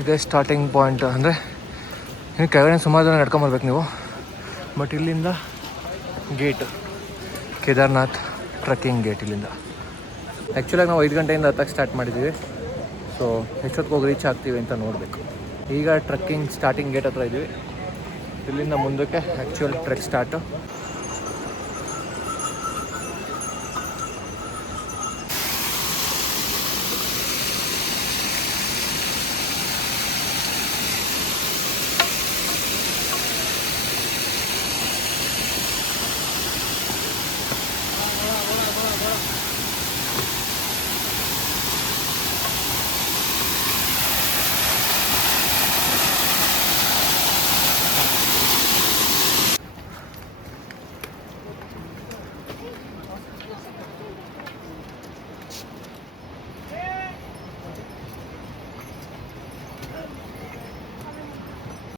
ಇದೇ starting point. ಅಂದರೆ ಇನ್ನು ಕೆಳಗಡೆ ಸುಮಾರು ಜನ ನಡ್ಕೊಂಬರ್ಬೇಕು ನೀವು. ಬಟ್ ಇಲ್ಲಿಂದ ಗೇಟ್, ಕೇದಾರ್ನಾಥ್ ಟ್ರಕ್ಕಿಂಗ್ ಗೇಟ್ ಇಲ್ಲಿಂದ. ಆ್ಯಕ್ಚುಲಾಗಿ ನಾವು 5 ಗಂಟೆಯಿಂದ ಹತ್ತಕ್ಕೆ ಸ್ಟಾರ್ಟ್ ಮಾಡಿದ್ದೀವಿ. ಸೊ ಎಷ್ಟೊತ್ತಿಗೆ ಹೋಗಿ ರೀಚ್ ಆಗ್ತೀವಿ ಅಂತ ನೋಡಬೇಕು. ಈಗ ಟ್ರಕ್ಕಿಂಗ್ ಸ್ಟಾರ್ಟಿಂಗ್ ಗೇಟ್ ಹತ್ರ ಇದ್ದೀವಿ. ಇಲ್ಲಿಂದ ಮುಂದಕ್ಕೆ ಆ್ಯಕ್ಚುಯಲ್ ಟ್ರೆಕ್ ಸ್ಟಾರ್ಟು.